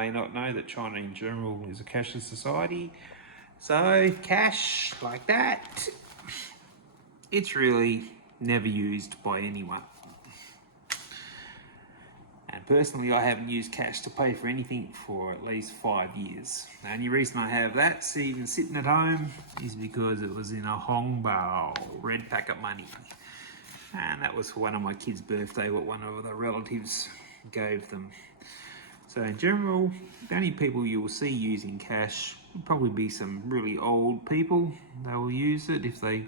May not know that China in general is a cashless society. So cash like that, it's really never used by anyone. And personally, I haven't used cash to pay for anything for at least 5 years. The only reason I have that, even sitting at home, is because it was in a hongbao, red packet money. And that was for one of my kids' birthday, what one of the relatives gave them. So in general, the only people you will see using cash will probably be some really old people. They will use it if they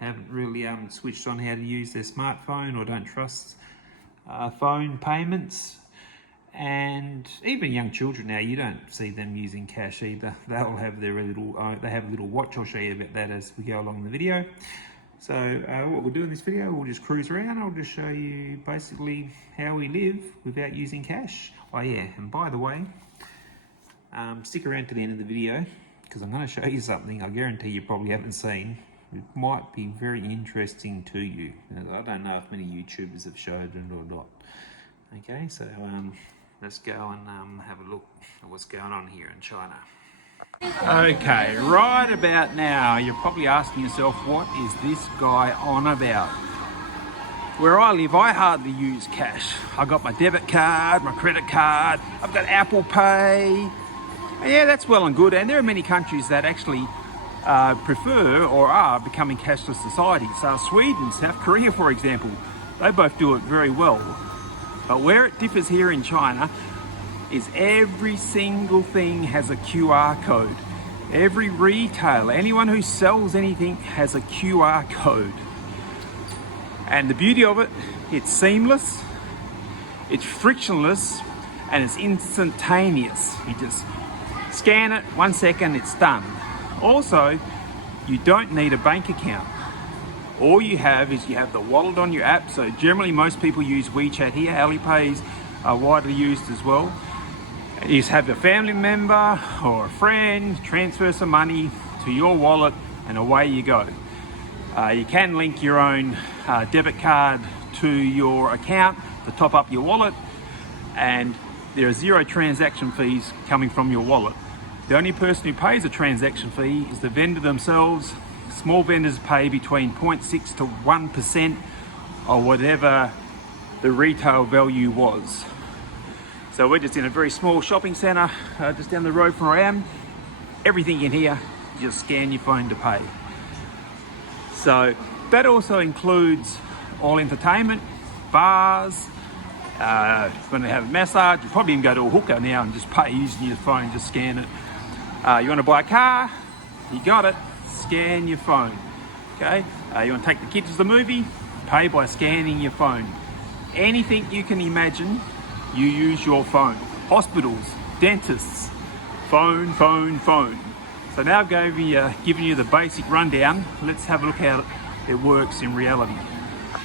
haven't really switched on how to use their smartphone or don't trust phone payments. And even young children now, you don't see them using cash either. They'll have their little, they have a little watch. I'll show you about that as we go along in the video. So what we'll do in this video, we'll just cruise around. I'll just show you basically how we live without using cash. Oh yeah, and by the way, stick around to the end of the video because I'm going to show you something I guarantee you probably haven't seen. It might be very interesting to you. I don't know if many YouTubers have showed it or not. Okay, so let's go and have a look at what's going on here in China. Okay, right about now, you're probably asking yourself, what is this guy on about? Where I live, I hardly use cash. I've got my debit card, my credit card, I've got Apple Pay. Yeah, that's well and good, and there are many countries that actually prefer or are becoming cashless societies. Sweden, South Korea, for example, they both do it very well. But where it differs here in China is every single thing has a QR code. Every retailer, anyone who sells anything has a QR code. And the beauty of it, it's seamless, it's frictionless, and it's instantaneous. You just scan it, 1 second, it's done. Also, you don't need a bank account. All you have is you have the wallet on your app. So generally most people use WeChat here. AliPays are widely used as well. You just have a family member or a friend transfer some money to your wallet and away you go. You can link your own debit card to your account to top up your wallet, and there are 0 transaction fees coming from your wallet. The only person who pays a transaction fee is the vendor themselves. Small vendors pay between 0.6 to 1% or whatever the retail value was. So we're just in a very small shopping centre just down the road from where I am. Everything in here, you just scan your phone to pay. So that also includes all entertainment, bars. When they have a massage, you probably can go to a hooker now and just pay using your phone, just scan it. You want to buy a car, you got it, scan your phone. Okay, you want to take the kids to the movie, pay by scanning your phone. Anything you can imagine, you use your phone. Hospitals, dentists, phone. So now I've given you the basic rundown. Let's have a look how it works in reality.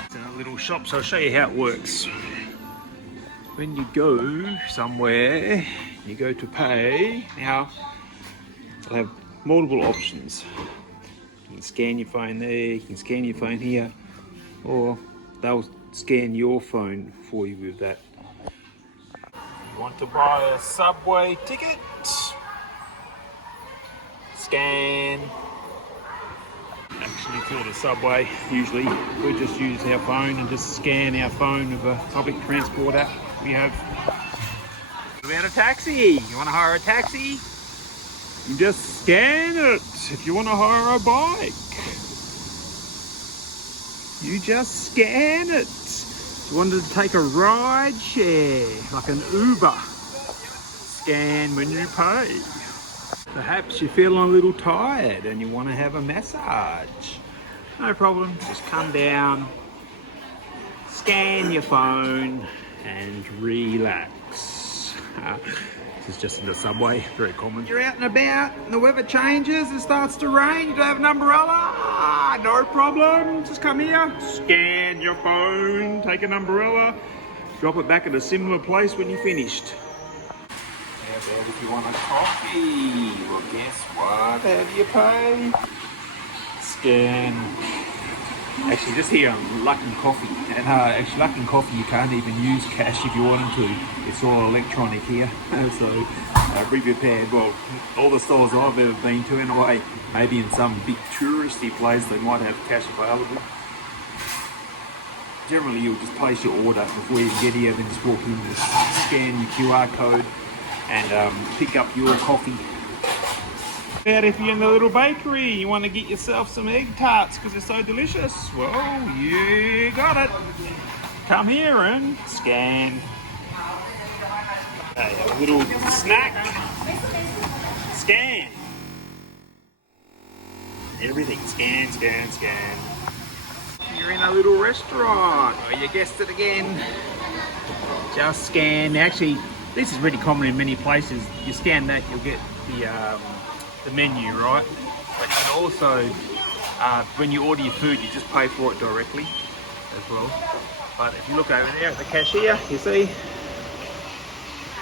It's in a little shop, so I'll show you how it works. When you go somewhere, you go to pay. Now, they'll have multiple options. You can scan your phone there, you can scan your phone here, or they'll scan your phone for you with that. You want to buy a subway ticket? Scan. Actually called a subway. Usually we just use our phone and just scan our phone with a public transport app we have. What about a taxi? You want to hire a taxi? You just scan it. If you want to hire a bike, you just scan it. If you wanted to take a ride share, like an Uber, scan when you pay. Perhaps you're feeling a little tired and you want to have a massage. No problem, just come down, scan your phone and relax. This is just in the subway, very common. You're out and about and the weather changes, it starts to rain, you don't have an umbrella, no problem, just come here, scan your phone, take an umbrella, drop it back at a similar place when you're finished. How about if you want a coffee? Well, guess what? How do you pay? Scan. Actually, just here on Luckin Coffee, and actually Luckin Coffee you can't even use cash if you wanted to. It's all electronic here, so be prepared. Well, all the stores I've ever been to, in a way, maybe in some big touristy place they might have cash available. Generally, you'll just place your order before you get here, then just walk in, just scan your QR code, and pick up your coffee. And if you're in the little bakery, you want to get yourself some egg tarts because they're so delicious, well, you got it. Come here and scan. Okay, a little snack. Scan. Everything. Scan, scan, scan. You're in a little restaurant. Oh, you guessed it again. Just scan. Actually, this is really common in many places. You scan that, you'll get the menu, right? But you can also, when you order your food, you just pay for it directly as well. But if you look over there at the cashier, you see,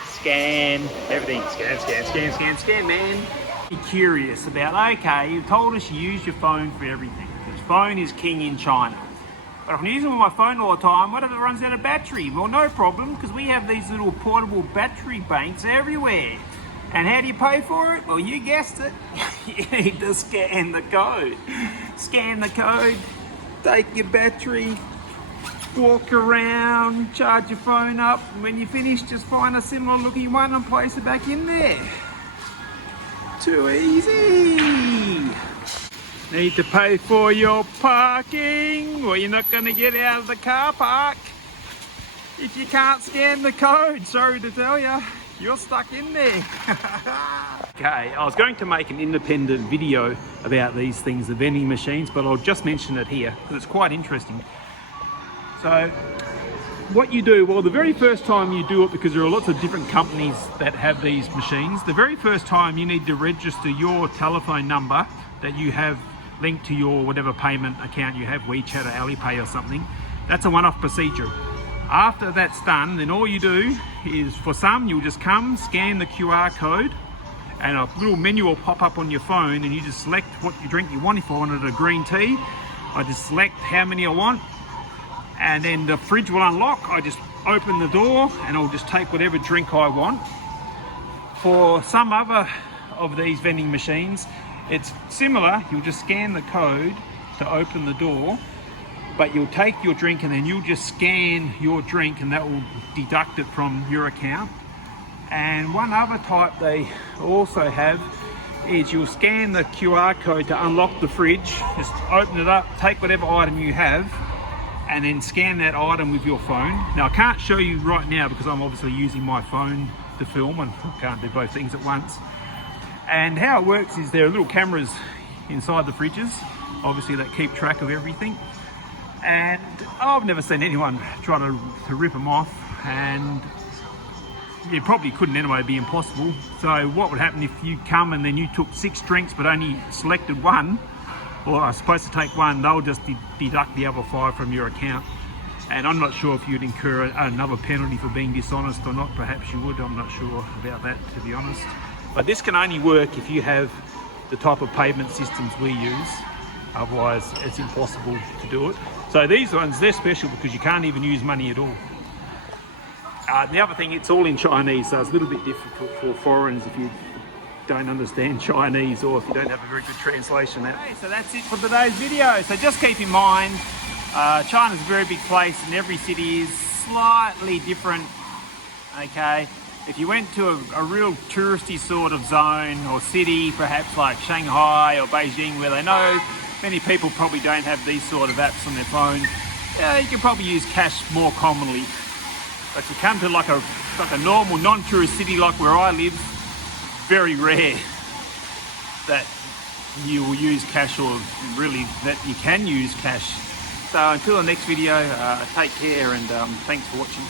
scan, everything, scan, scan, scan, scan, scan, man. Be curious about, okay, you told us you use your phone for everything. Your phone is king in China. But if I'm using my phone all the time, what if it runs out of battery? Well, no problem, because we have these little portable battery banks everywhere. And how do you pay for it? Well, you guessed it. You need to scan the code. Scan the code, take your battery, walk around, charge your phone up, and when you finish, just find a similar looking one and place it back in there. Too easy. Need to pay for your parking, or you're not going to get out of the car park if you can't scan the code. Sorry to tell you. You're stuck in there. Okay, I was going to make an independent video about these things, the vending machines, but I'll just mention it here because it's quite interesting. So what you do, well, the very first time you do it, because there are lots of different companies that have these machines, the very first time you need to register your telephone number that you have linked to your whatever payment account you have, WeChat or AliPay or something. That's a one-off procedure. After that's done, then all you do is, for some, you'll just come, scan the QR code, and a little menu will pop up on your phone, and you just select what you drink you want. If I wanted a green tea, I just select how many I want, and then the fridge will unlock. I just open the door, and I'll just take whatever drink I want. For some other of these vending machines, it's similar. You'll just scan the code to open the door, but you'll take your drink and then you'll just scan your drink and that will deduct it from your account. And one other type they also have is you'll scan the QR code to unlock the fridge, just open it up, take whatever item you have, and then scan that item with your phone. Now I can't show you right now because I'm obviously using my phone to film and I can't do both things at once. And how it works is there are little cameras inside the fridges, obviously, that keep track of everything. And I've never seen anyone try to rip them off, and it probably couldn't anyway, be impossible. So what would happen if you come and then you took 6 drinks but only selected one, or are supposed to take one, they'll just deduct the other 5 from your account. And I'm not sure if you'd incur another penalty for being dishonest or not. Perhaps you would, I'm not sure about that, to be honest. But this can only work if you have the type of payment systems we use. Otherwise, it's impossible to do it. So these ones, they're special because you can't even use money at all. The other thing, it's all in Chinese, so it's a little bit difficult for foreigners if you don't understand Chinese or if you don't have a very good translation. Okay, so that's it for today's video. So just keep in mind, China's a very big place and every city is slightly different, okay? If you went to a real touristy sort of zone or city, perhaps like Shanghai or Beijing, where they know many people probably don't have these sort of apps on their phone, yeah, you can probably use cash more commonly. But if you come to like a normal non-tourist city like where I live, very rare that you will use cash, or really that you can use cash. So until the next video, take care and thanks for watching.